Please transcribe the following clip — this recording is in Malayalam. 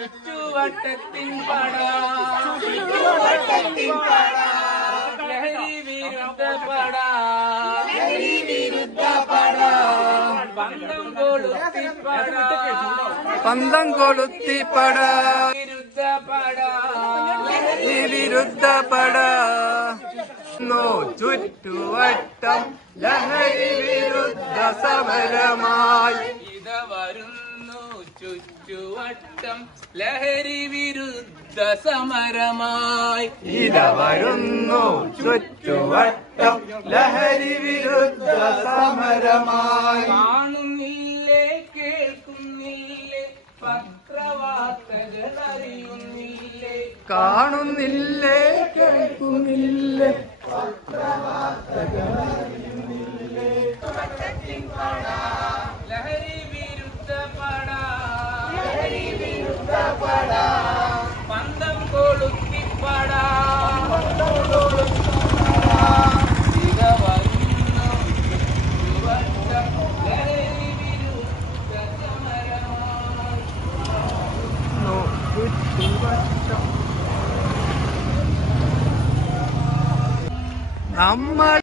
ചുറ്റുവട്ടത്തിൻ പട. ലഹരി വിരുദ്ധ പട പന്തം കൊളുത്തി പട പന്തം കൊളുത്തി പട വിരുദ്ധ പട വിരുദ്ധ പട നോ ചുറ്റുവട്ടം ലഹരി വിരുദ്ധ സമരമായി. ചുറ്റുവട്ടം ലഹരി വിരുദ്ധ സമരമായി. ഇത വരുന്നു ചുറ്റുവട്ടം ലഹരി വിരുദ്ധ സമരമായി. കാണുന്നില്ലേ കേൾക്കുന്നില്ലേ പത്രവാർത്തകൾ അറിയുന്നില്ലേ? കാണുന്നില്ലേ കേൾക്കുന്നില്ലേ? 남말